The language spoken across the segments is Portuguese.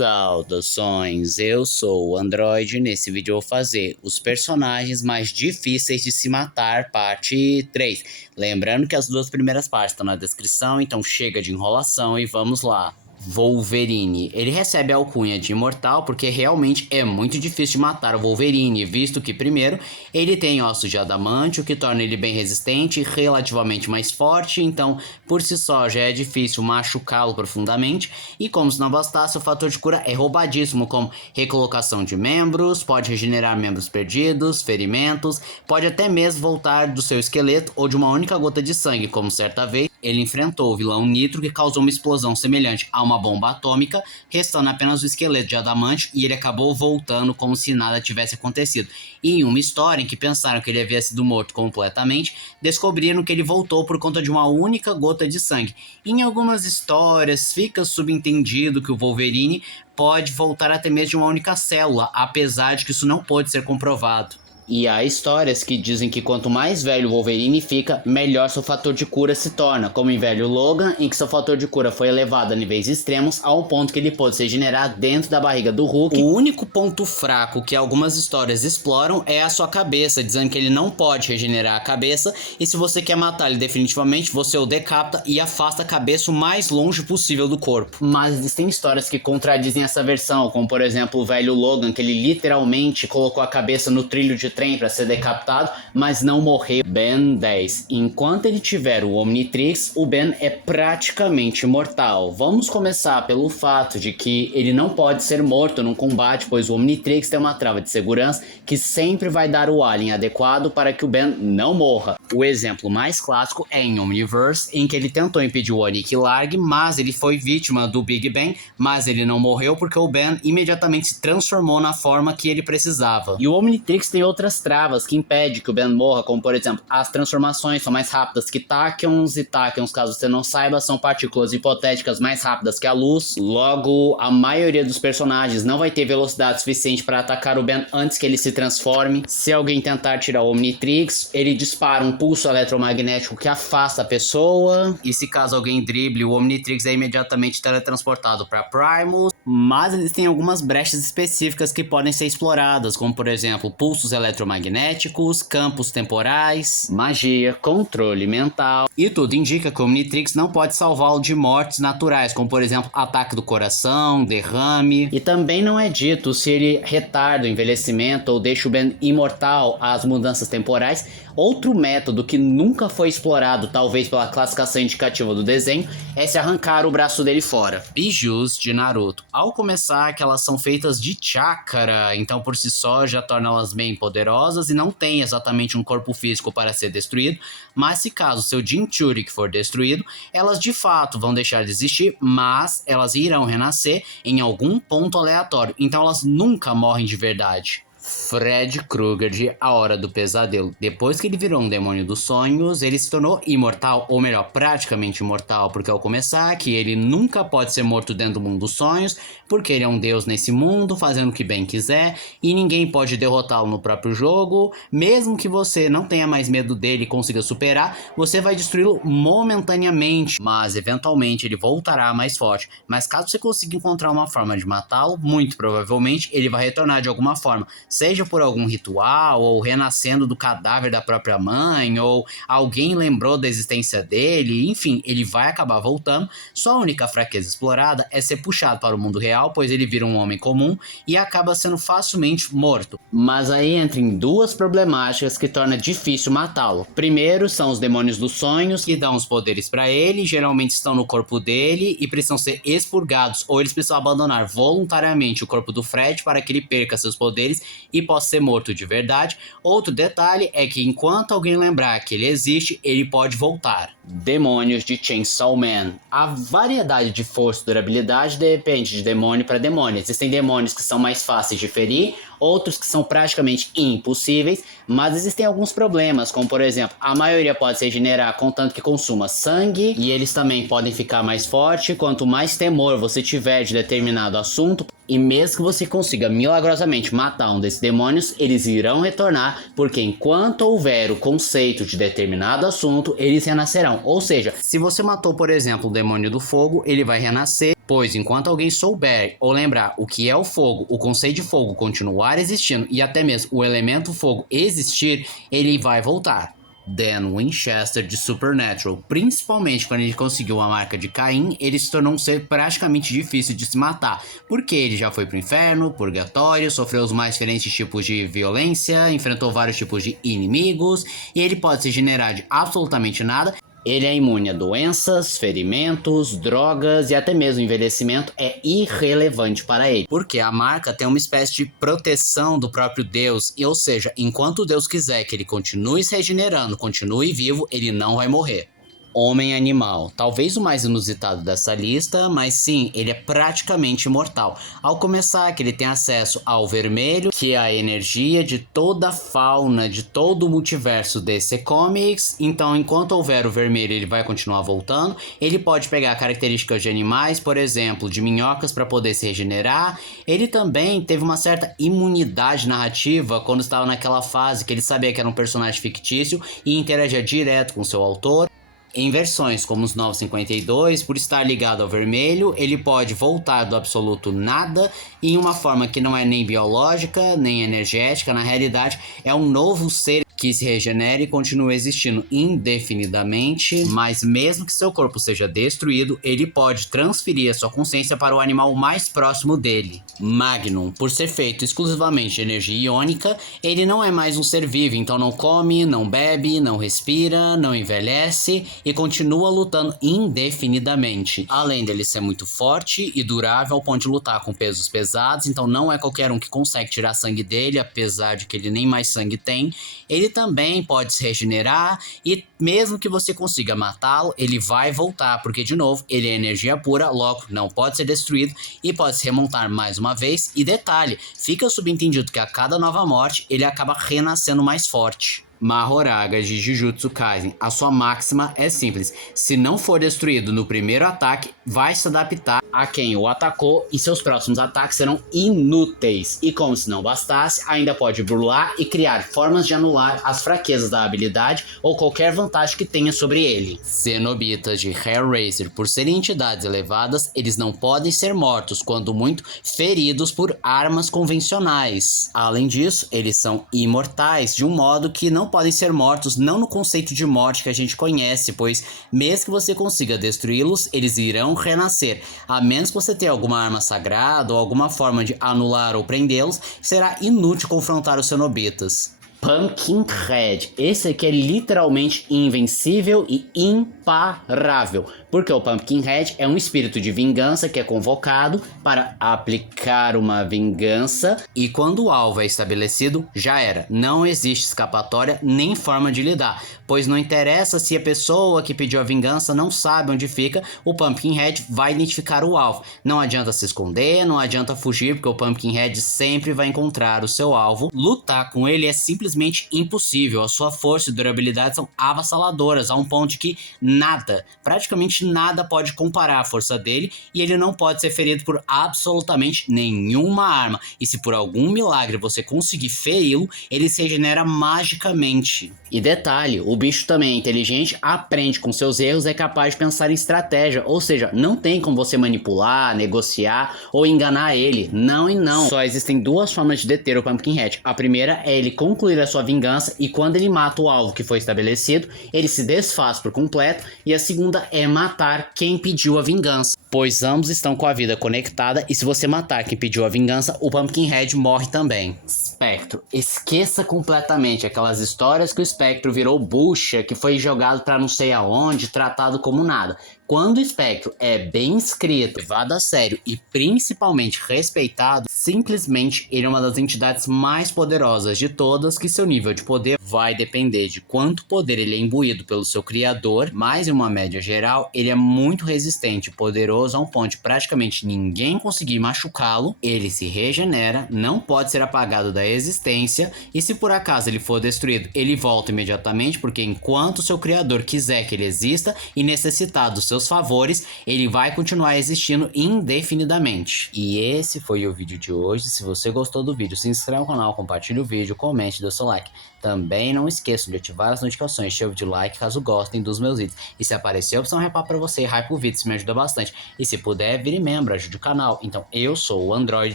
Saudações, eu sou o Android. Nesse vídeo eu vou fazer os personagens mais difíceis de se matar, parte 3. Lembrando que as duas primeiras partes estão na descrição, então chega de enrolação e vamos lá. Wolverine. Ele recebe a alcunha de imortal porque realmente é muito difícil de matar o Wolverine, visto que, primeiro, ele tem ossos de adamante, o que torna ele bem resistente e relativamente mais forte, então, por si só, já é difícil machucá-lo profundamente, e como se não bastasse, o fator de cura é roubadíssimo, como recolocação de membros, pode regenerar membros perdidos, ferimentos, pode até mesmo voltar do seu esqueleto ou de uma única gota de sangue, como certa vez ele enfrentou o vilão Nitro, que causou uma explosão semelhante a uma bomba atômica, restando apenas o esqueleto de adamante, e ele acabou voltando como se nada tivesse acontecido. E em uma história em que pensaram que ele havia sido morto completamente, descobriram que ele voltou por conta de uma única gota de sangue. Em algumas histórias fica subentendido que o Wolverine pode voltar até mesmo de uma única célula, apesar de que isso não pode ser comprovado. E há histórias que dizem que quanto mais velho o Wolverine fica, melhor seu fator de cura se torna, como em velho Logan, em que seu fator de cura foi elevado a níveis extremos, ao ponto que ele pôde se regenerar dentro da barriga do Hulk. O único ponto fraco que algumas histórias exploram é a sua cabeça, dizendo que ele não pode regenerar a cabeça, e se você quer matar ele definitivamente, você o decapita e afasta a cabeça o mais longe possível do corpo. Mas existem histórias que contradizem essa versão, como por exemplo o velho Logan, que ele literalmente colocou a cabeça no trilho de trem para ser decapitado, mas não morreu. Ben 10. Enquanto ele tiver o Omnitrix, o Ben é praticamente imortal. Vamos começar pelo fato de que ele não pode ser morto num combate, pois o Omnitrix tem uma trava de segurança que sempre vai dar o alien adequado para que o Ben não morra. O exemplo mais clássico é em Omniverse, em que ele tentou impedir o Aniquilarg, mas ele foi vítima do Big Bang, mas ele não morreu porque o Ben imediatamente se transformou na forma que ele precisava. E o Omnitrix tem outras travas que impedem que o Ben morra, como por exemplo, as transformações são mais rápidas que Tachyons, e Tachyons, caso você não saiba, são partículas hipotéticas mais rápidas que a luz. Logo, a maioria dos personagens não vai ter velocidade suficiente para atacar o Ben antes que ele se transforme. Se alguém tentar tirar o Omnitrix, ele dispara um pulso eletromagnético que afasta a pessoa, e se caso alguém drible, o Omnitrix é imediatamente teletransportado para Primus. Mas existem algumas brechas específicas que podem ser exploradas, como por exemplo, pulsos eletromagnéticos, campos temporais, magia, controle mental, e tudo indica que o Omnitrix não pode salvá-lo de mortes naturais, como por exemplo, ataque do coração, derrame, e também não é dito se ele retarda o envelhecimento ou deixa o Ben imortal às mudanças temporais. Outro método que nunca foi explorado, talvez pela classificação indicativa do desenho, é se arrancar o braço dele fora. Bijus de Naruto. Ao começar, que elas são feitas de chakra, então por si só já torna elas bem poderosas e não tem exatamente um corpo físico para ser destruído, mas se caso seu Jinchuriki for destruído, elas de fato vão deixar de existir, mas elas irão renascer em algum ponto aleatório, então elas nunca morrem de verdade. Fred Krueger de A Hora do Pesadelo. Depois que ele virou um demônio dos sonhos, ele se tornou imortal, ou melhor, praticamente imortal, porque ao começar que ele nunca pode ser morto dentro do mundo dos sonhos, porque ele é um deus nesse mundo, fazendo o que bem quiser, e ninguém pode derrotá-lo no próprio jogo. Mesmo que você não tenha mais medo dele e consiga superar, você vai destruí-lo momentaneamente, mas eventualmente ele voltará mais forte. Mas caso você consiga encontrar uma forma de matá-lo, muito provavelmente ele vai retornar de alguma forma, seja por algum ritual, ou renascendo do cadáver da própria mãe, ou alguém lembrou da existência dele, enfim, ele vai acabar voltando. Sua única fraqueza explorada é ser puxado para o mundo real, pois ele vira um homem comum e acaba sendo facilmente morto. Mas aí entra em duas problemáticas que torna difícil matá-lo. Primeiro são os demônios dos sonhos, que dão os poderes para ele, geralmente estão no corpo dele e precisam ser expurgados, ou eles precisam abandonar voluntariamente o corpo do Fred para que ele perca seus poderes e possa ser morto de verdade. Outro detalhe é que enquanto alguém lembrar que ele existe, ele pode voltar. Demônios de Chainsaw Man. A variedade de força e durabilidade depende de demônio para demônio. Existem demônios que são mais fáceis de ferir, outros que são praticamente impossíveis, mas existem alguns problemas, como por exemplo, a maioria pode se regenerar contanto que consuma sangue, e eles também podem ficar mais fortes quanto mais temor você tiver de determinado assunto. E mesmo que você consiga milagrosamente matar um desses demônios, eles irão retornar, porque enquanto houver o conceito de determinado assunto, eles renascerão. Ou seja, se você matou, por exemplo, o demônio do fogo, ele vai renascer Pois enquanto alguém souber ou lembrar o que é o fogo, o conceito de fogo continuar existindo e até mesmo o elemento fogo existir, ele vai voltar. Dan Winchester de Supernatural, principalmente quando ele conseguiu a marca de Caim, ele se tornou um ser praticamente difícil de se matar, porque ele já foi pro inferno, purgatório, sofreu os mais diferentes tipos de violência, enfrentou vários tipos de inimigos, e ele pode se regenerar de absolutamente nada. Ele é imune a doenças, ferimentos, drogas e até mesmo envelhecimento é irrelevante para ele. Porque a marca tem uma espécie de proteção do próprio Deus, ou seja, enquanto Deus quiser que ele continue se regenerando, continue vivo, ele não vai morrer. Homem Animal, talvez o mais inusitado dessa lista, mas sim, ele é praticamente imortal. Ao começar, que ele tem acesso ao vermelho, que é a energia de toda a fauna, de todo o multiverso DC Comics. Então, enquanto houver o vermelho, ele vai continuar voltando. Ele pode pegar características de animais, por exemplo, de minhocas para poder se regenerar. Ele também teve uma certa imunidade narrativa quando estava naquela fase que ele sabia que era um personagem fictício e interagia direto com seu autor. Em versões como os 952, por estar ligado ao vermelho, ele pode voltar do absoluto nada em uma forma que não é nem biológica, nem energética, na realidade é um novo ser que se regenera e continua existindo indefinidamente, mas mesmo que seu corpo seja destruído, ele pode transferir a sua consciência para o animal mais próximo dele. Magnum, por ser feito exclusivamente de energia iônica, ele não é mais um ser vivo, então não come, não bebe, não respira, não envelhece e continua lutando indefinidamente. Além dele ser muito forte e durável ao ponto de lutar com pesos pesados, então não é qualquer um que consegue tirar sangue dele, apesar de que ele nem mais sangue tem. Ele também pode se regenerar e mesmo que você consiga matá-lo, ele vai voltar, porque de novo, ele é energia pura, logo não pode ser destruído e pode se remontar mais uma vez. E detalhe, fica subentendido que a cada nova morte, ele acaba renascendo mais forte. Mahoraga de Jujutsu Kaisen, a sua máxima é simples: se não for destruído no primeiro ataque, vai se adaptar a quem o atacou e seus próximos ataques serão inúteis. E como se não bastasse, ainda pode burlar e criar formas de anular as fraquezas da habilidade ou qualquer vantagem que tenha sobre ele. Cenobitas de Hellraiser, por serem entidades elevadas, eles não podem ser mortos, quando muito feridos por armas convencionais. Além disso, eles são imortais, de um modo que não podem ser mortos, não no conceito de morte que a gente conhece, pois mesmo que você consiga destruí-los, eles irão renascer. A menos que você tenha alguma arma sagrada ou alguma forma de anular ou prendê-los, será inútil confrontar os cenobitas. Pumpkinhead, esse aqui é literalmente invencível e imparável, porque o Pumpkinhead é um espírito de vingança que é convocado para aplicar uma vingança, e quando o alvo é estabelecido, já era, não existe escapatória nem forma de lidar, pois não interessa se a pessoa que pediu a vingança não sabe onde fica, o Pumpkinhead vai identificar o alvo. Não adianta se esconder, não adianta fugir, porque o Pumpkinhead sempre vai encontrar o seu alvo. Lutar com ele é simplesmente impossível, a sua força e durabilidade são avassaladoras, a um ponto de que nada, praticamente nada pode comparar a força dele, e ele não pode ser ferido por absolutamente nenhuma arma, e se por algum milagre você conseguir feri-lo, ele se regenera magicamente. E detalhe, o bicho também é inteligente, aprende com seus erros, é capaz de pensar em estratégia, ou seja, não tem como você manipular, negociar ou enganar ele, não e não. Só existem duas formas de deter o Pumpkinhead. A primeira é ele concluir a sua vingança e quando ele mata o alvo que foi estabelecido, ele se desfaz por completo, e a segunda é matar quem pediu a vingança, pois ambos estão com a vida conectada, e se você matar quem pediu a vingança, o Pumpkinhead morre também. Spectro, esqueça completamente aquelas histórias que o Spectro virou bucha, que foi jogado pra não sei aonde, tratado como nada. Quando o Spectro é bem escrito, levado a sério e principalmente respeitado, simplesmente ele é uma das entidades mais poderosas de todas, que seu nível de poder vai depender de quanto poder ele é imbuído pelo seu criador, mas em uma média geral, ele é muito resistente e poderoso a um ponto de praticamente ninguém conseguir machucá-lo. Ele se regenera, não pode ser apagado da existência, e se por acaso ele for destruído, ele volta imediatamente, porque enquanto seu criador quiser que ele exista e necessitar dos seus seus favores, ele vai continuar existindo indefinidamente. E esse foi o vídeo de hoje. Se você gostou do vídeo, se inscreve no canal, compartilhe o vídeo, comente, dê seu like. Também não esqueçam de ativar as notificações, chave de like caso gostem dos meus vídeos. E se aparecer a opção hypar pra você, hype o vídeo, isso me ajuda bastante. E se puder, vire membro, ajude o canal. Então eu sou o Android,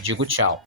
digo tchau.